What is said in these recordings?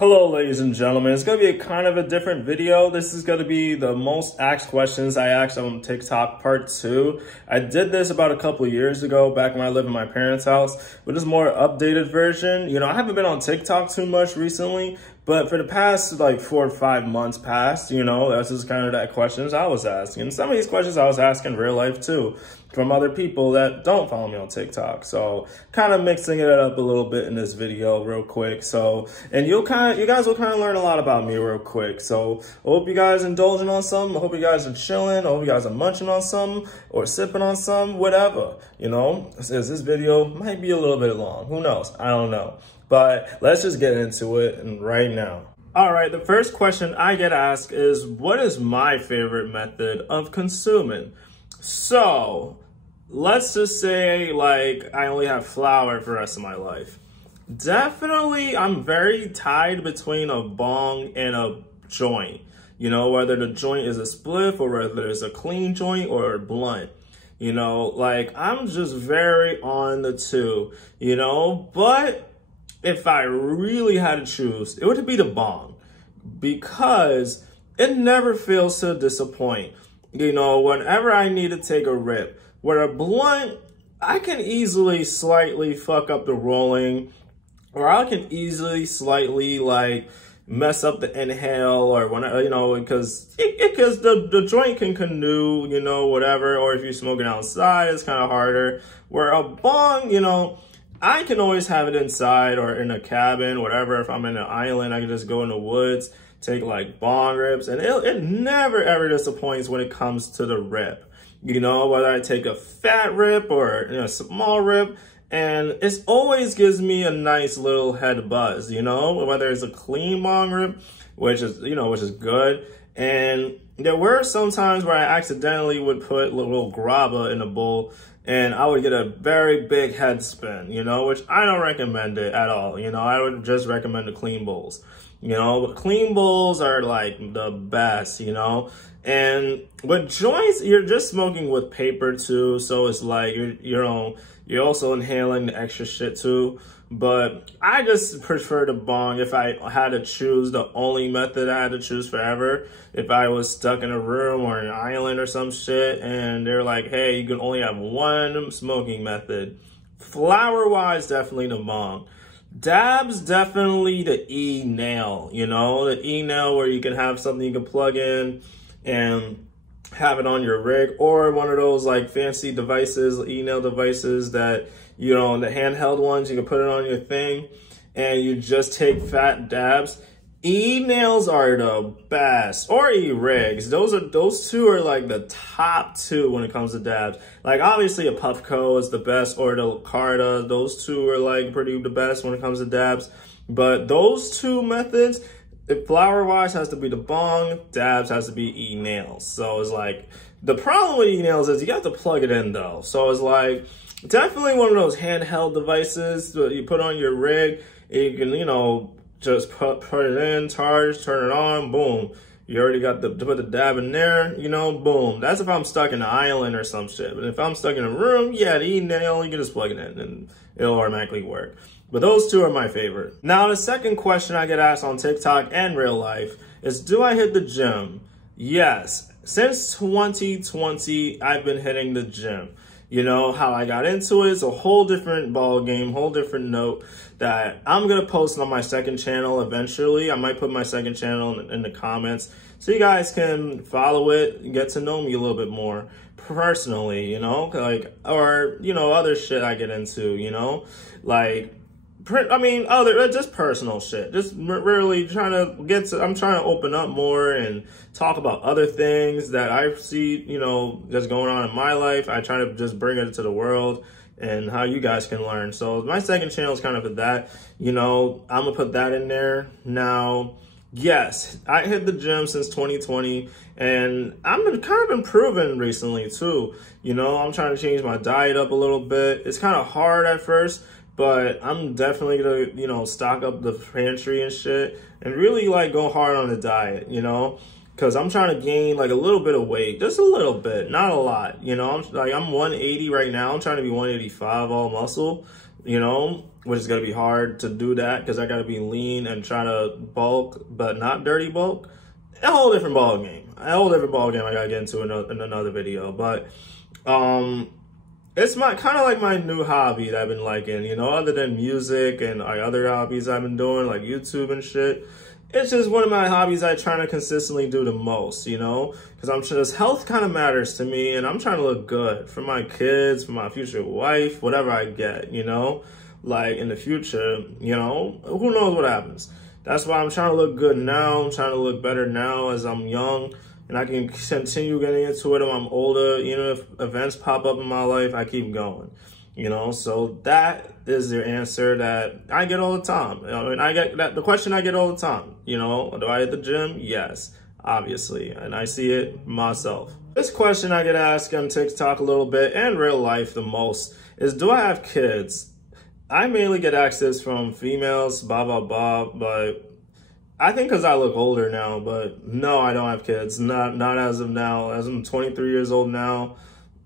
Hello, ladies and gentlemen. It's going to be a kind of a different video. This is going to be the most asked questions I asked on TikTok part 2. I did this about a couple of years ago, back when I lived in my parents' house, but this is more updated version. You know, I haven't been on TikTok too much recently, but for the past like 4 or 5 months past, you know, that's just kind of that questions I was asking. And some of these questions I was asking in real life too, from other people that don't follow me on TikTok. So kind of mixing it up a little bit in this video real quick. So, and you guys will kind of learn a lot about me real quick. So I hope you guys indulging on something. I hope you guys are chilling. I hope you guys are munching on something or sipping on something, whatever, you know, since this video might be a little bit long. Who knows? I don't know. But let's just get into it and right now. All right, the first question I get asked is, what is my favorite method of consuming? So let's just say like I only have flour for the rest of my life. Definitely I'm very tied between a bong and a joint. You know, whether the joint is a spliff or whether it's a clean joint or a blunt. You know, like I'm just very on the two, you know, but if I really had to choose, it would be the bong because it never fails to disappoint. You know, whenever I need to take a rip, where a blunt, I can easily slightly fuck up the rolling, or I can easily slightly like mess up the inhale, or when I, you know, because the joint can canoe, you know, whatever, or if you're smoking outside, it's kind of harder. Where a bong, you know, I can always have it inside or in a cabin, whatever. If I'm in an island, I can just go in the woods, take like bong rips, and it never ever disappoints when it comes to the rip. You know, whether I take a fat rip or a small rip, and it always gives me a nice little head buzz, you know, whether it's a clean bong rip, which is, you know, which is good. And there were some times where I accidentally would put a little grabba in a bowl and I would get a very big head spin, you know, which I don't recommend it at all. You know, I would just recommend the clean bowls. You know, clean bowls are like the best, you know. And with joints, you're just smoking with paper too. So it's like, you're also inhaling the extra shit too. But I just prefer the bong if I had to choose the only method I had to choose forever. If I was stuck in a room or an island or some shit and they're like, hey, you can only have one smoking method. Flower-wise, definitely the bong. Dabs, definitely the e-nail, you know, the e-nail where you can have something you can plug in and have it on your rig, or one of those like fancy devices, e-nail devices that, you know, the handheld ones, you can put it on your thing and you just take fat dabs. E-nails are the best, or e-rigs. Those two are like the top two when it comes to dabs. Like obviously a Puffco is the best, or the Carta. Those two are like pretty the best when it comes to dabs. But those two methods, flower wise has to be the bong, dabs has to be e-nails. So it's like, the problem with e-nails is you have to plug it in though. So it's like, definitely one of those handheld devices that you put on your rig, and you can, you know, just put it in, charge, turn it on, boom. You already got put the dab in there, you know, boom. That's if I'm stuck in an island or some shit. But if I'm stuck in a room, yeah, the e-nail, you can just plug it in and it'll automatically work. But those two are my favorite. Now, the second question I get asked on TikTok and real life is, do I hit the gym? Yes. Since 2020, I've been hitting the gym. You know, how I got into it is a whole different ball game, whole different note that I'm going to post on my second channel eventually. I might put my second channel in the comments so you guys can follow it and get to know me a little bit more personally, you know, like, or, you know, other shit I get into, you know, like, I mean, just personal shit. Just really trying to I'm trying to open up more and talk about other things that I see, you know, that's going on in my life. I try to just bring it to the world and how you guys can learn. So my second channel is kind of for that, you know, I'm gonna put that in there. Now, yes, I hit the gym since 2020 and I've been kind of improving recently too. You know, I'm trying to change my diet up a little bit. It's kind of hard at first, but I'm definitely gonna, you know, stock up the pantry and shit and really like go hard on the diet, you know, because I'm trying to gain like a little bit of weight, just a little bit, not a lot, you know. I'm 180 right now. I'm trying to be 185 all muscle, you know, which is going to be hard to do that because I got to be lean and try to bulk, but not dirty bulk. A whole different ball game. A whole different ball game I got to get into in another video. But it's my kind of like my new hobby that I've been liking, you know, other than music and other hobbies I've been doing like YouTube and shit. It's just one of my hobbies I try to consistently do the most, you know, because I'm just health kind of matters to me, and I'm trying to look good for my kids, for my future wife, whatever I get, you know, like in the future, you know, who knows what happens. That's why I'm trying to look good now. I'm trying to look better now as I'm young, and I can continue getting into it when I'm older. Even if events pop up in my life, I keep going. You know, so that is the answer that I get all the time. I mean, I get that the question I get all the time. You know, do I hit the gym? Yes, obviously, and I see it myself. This question I get asked on TikTok a little bit and real life the most is, do I have kids? I mainly get asked this from females, blah blah blah, but I think because I look older now. But no, I don't have kids. Not as of now. As I'm 23 years old now.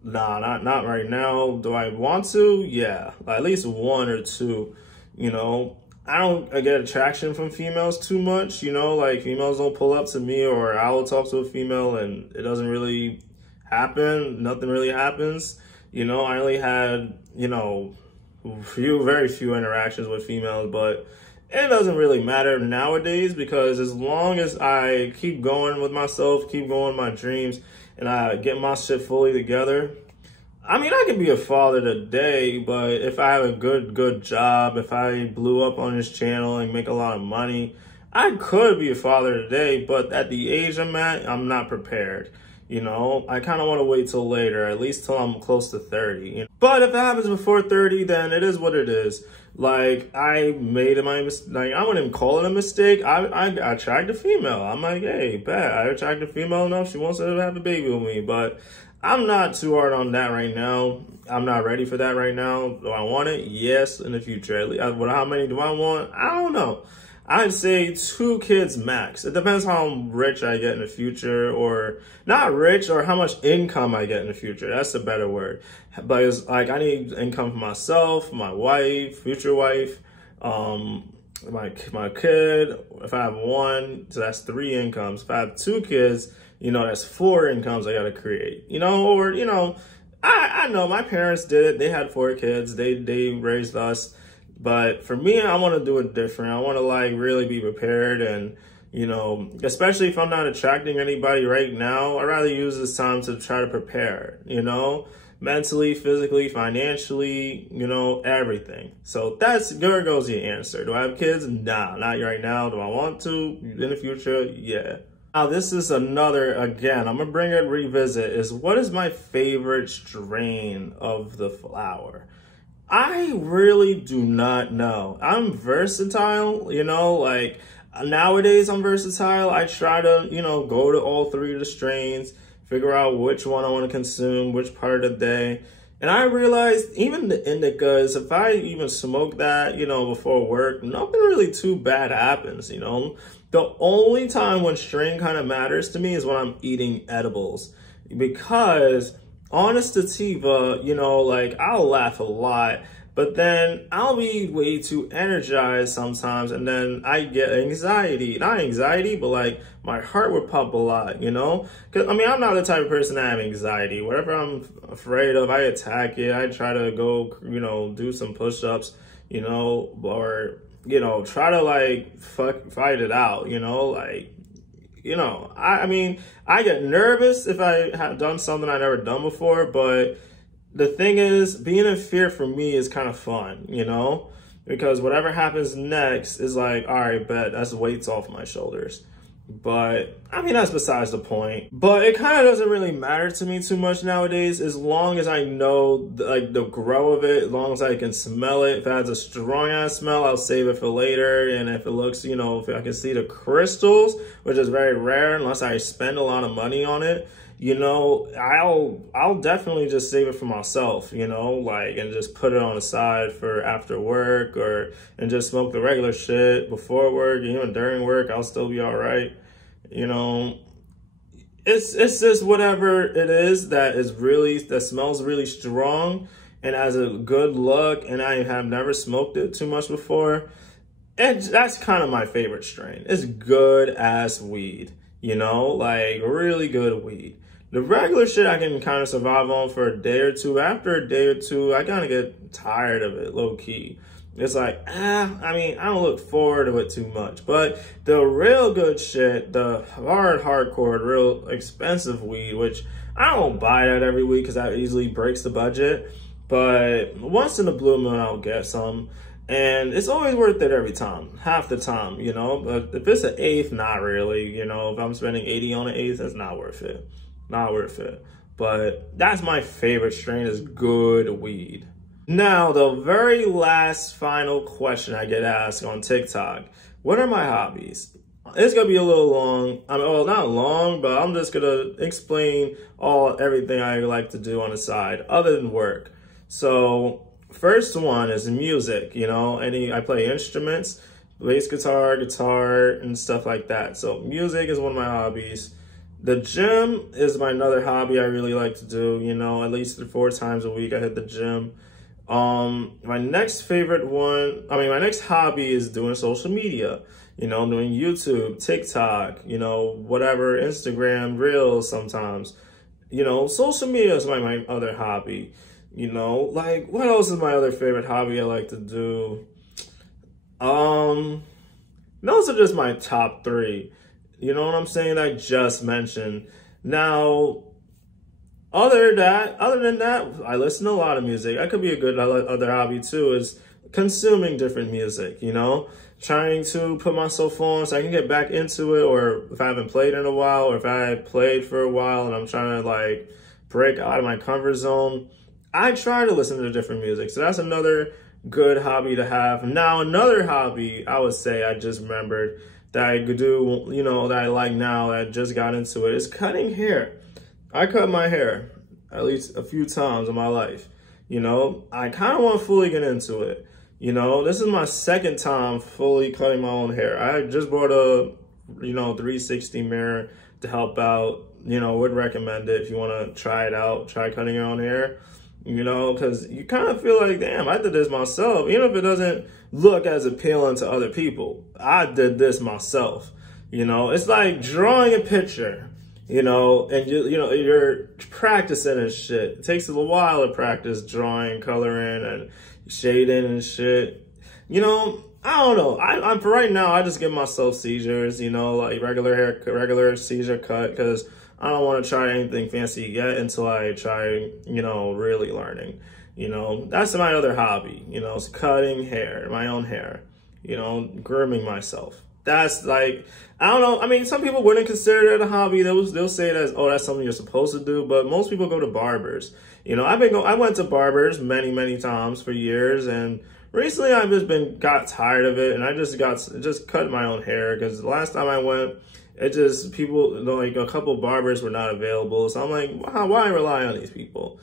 Nah, not right now. Do I want to? Yeah, at least one or two. You know, I get attraction from females too much. You know, like females don't pull up to me, or I will talk to a female and it doesn't really happen. Nothing really happens. You know, I only had, you know, very few interactions with females, but it doesn't really matter nowadays because as long as I keep going with myself, keep going with my dreams, and I get my shit fully together. I mean, I can be a father today, but if I have a good job, if I blew up on this channel and make a lot of money, I could be a father today, but at the age I'm at, I'm not prepared. You know, I kind of want to wait till later, at least till I'm close to 30. You know? But if it happens before 30, then it is what it is. Like, I made my mistake. Like, I wouldn't even call it a mistake. I attract a female. I'm like, hey, bet I attract a female enough. She wants to have a baby with me. But I'm not too hard on that right now. I'm not ready for that right now. Do I want it? Yes, in the future. At least, how many do I want? I don't know. I'd say 2 kids max. It depends how rich I get in the future, or not rich, or how much income I get in the future. That's a better word. But it's like I need income for myself, my wife, future wife, my kid. If I have 1, so that's 3 incomes. If I have 2 kids, you know, that's 4 incomes I gotta create. You know, or you know, I know my parents did it. They had 4 kids. They raised us. But for me, I want to do it different. I want to like really be prepared, and, you know, especially if I'm not attracting anybody right now, I'd rather use this time to try to prepare, you know, mentally, physically, financially, you know, everything. So there goes the answer. Do I have kids? Nah, not right now. Do I want to in the future? Yeah. Now, this is another, again, I'm going to bring it, revisit, is what is my favorite strain of the flower? I really do not know. I'm versatile, you know, like nowadays I'm versatile. I try to, you know, go to all 3 of the strains, figure out which one I want to consume, which part of the day. And I realized even the indicas, if I even smoke that, you know, before work, nothing really too bad happens, you know. The only time when strain kind of matters to me is when I'm eating edibles, because honest sativa, you know, like I'll laugh a lot, but then I'll be way too energized sometimes, and then I get anxiety. Not anxiety, but like my heart would pump a lot, you know? Because, I mean, I'm not the type of person that have anxiety. Whatever I'm afraid of, I attack it. I try to go, you know, do some push-ups, you know, or, you know, try to like fight it out, you know, like, you know, I mean, I get nervous if I have done something I've never done before, but the thing is, being in fear for me is kind of fun, you know, because whatever happens next is like, all right, bet, that's weights off my shoulders. But I mean, that's besides the point. But it kind of doesn't really matter to me too much nowadays, as long as I know like the grow of it, as long as I can smell it. If it has a strong ass smell, I'll save it for later. And if it looks, you know, if I can see the crystals, which is very rare unless I spend a lot of money on it, you know, I'll definitely just save it for myself, you know, like, and just put it on the side for after work, and just smoke the regular shit before work, and even during work, I'll still be all right. You know, it's just whatever it is that smells really strong, and as a good look, and I have never smoked it too much before, and that's kind of my favorite strain. It's good ass weed, you know, like really good weed. The regular shit I can kind of survive on for a day or two. After a day or two, I kind of get tired of it, low key. It's like, I mean, I don't look forward to it too much. But the real good shit, the hardcore, real expensive weed, which I don't buy that every week because that easily breaks the budget. But once in a blue moon, I'll get some. And it's always worth it every time, half the time, you know. But if it's an eighth, not really. You know, if I'm spending 80 on an eighth, it's not worth it. Not worth it. But that's my favorite strain, is good weed. Now, the very last final question I get asked on TikTok: what are my hobbies? It's gonna be a little long. I mean, well, not long, but I'm just gonna explain everything I like to do on the side other than work. So, first one is music. You know, I play instruments, bass guitar, and stuff like that. So, music is one of my hobbies. The gym is another hobby I really like to do. You know, at least 4 times a week I hit the gym. My next hobby is doing social media, you know, doing YouTube, TikTok, you know, whatever, Instagram, Reels sometimes, you know, social media is my other hobby, you know, like, what else is my other favorite hobby I like to do? Those are just my top 3, you know what I'm saying, I just mentioned. Now, other than that, I listen to a lot of music. That could be a good other hobby too, is consuming different music, you know? Trying to put myself on so I can get back into it, or if I haven't played in a while, or if I played for a while and I'm trying to like break out of my comfort zone, I try to listen to different music. So that's another good hobby to have. Now, another hobby I would say I just remembered that I could do, you know, that I like now, that I just got into it, is cutting hair. I cut my hair at least a few times in my life. You know, I kind of want to fully get into it. You know, this is my second time fully cutting my own hair. I just bought a, you know, 360 mirror to help out. You know, would recommend it if you want to try it out, try cutting your own hair. You know, because you kind of feel like, damn, I did this myself. Even if it doesn't look as appealing to other people, I did this myself. You know, it's like drawing a picture. You know, and you're practicing and shit. It takes a little while to practice drawing, coloring, and shading and shit. You know, I don't know. I'm for right now, I just give myself seizures, you know, like regular seizure cut, because I don't want to try anything fancy yet until I try, you know, really learning. You know, that's my other hobby, you know, it's cutting hair, my own hair, you know, grooming myself. That's like, I don't know. I mean, some people wouldn't consider it a hobby. They'll say it as, oh, that's something you're supposed to do. But most people go to barbers. You know, I went to barbers many times for years, and recently I've just got tired of it, and I just cut my own hair, because the last time I went, like a couple barbers were not available. So I'm like, why rely on these people?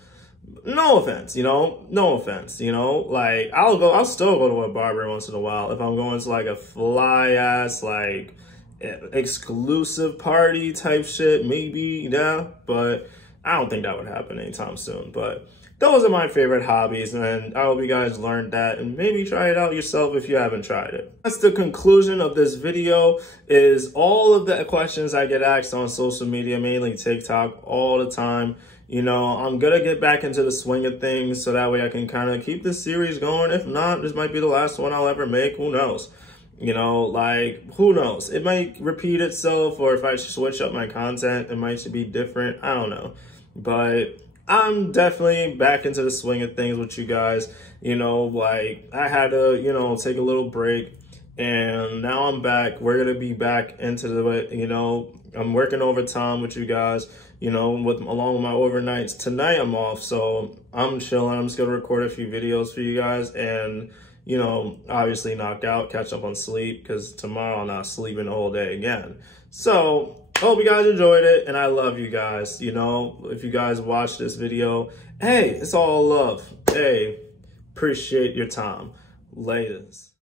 No offense, you know, no offense, you know, like I'll still go to a barber once in a while if I'm going to like a fly ass, like exclusive party type shit, maybe, yeah, but I don't think that would happen anytime soon. But those are my favorite hobbies, and I hope you guys learned that and maybe try it out yourself if you haven't tried it. That's the conclusion of this video, is all of the questions I get asked on social media, mainly TikTok, all the time. You know, I'm gonna get back into the swing of things so that way I can kind of keep this series going. If not, this might be the last one I'll ever make. Who knows? You know, like, who knows? It might repeat itself, or if I switch up my content, it might be different. I don't know. But I'm definitely back into the swing of things with you guys. You know, like, I had to, you know, take a little break, and now I'm back. We're gonna be back into the, you know, I'm working overtime with you guys, you know, along with my overnights. Tonight I'm off, so I'm chilling. I'm just gonna record a few videos for you guys, and, you know, obviously knock out, catch up on sleep, because tomorrow I'm not sleeping all day again. So hope you guys enjoyed it, and I love you guys. You know, if you guys watch this video, hey, it's all love. Hey, appreciate your time. Laters.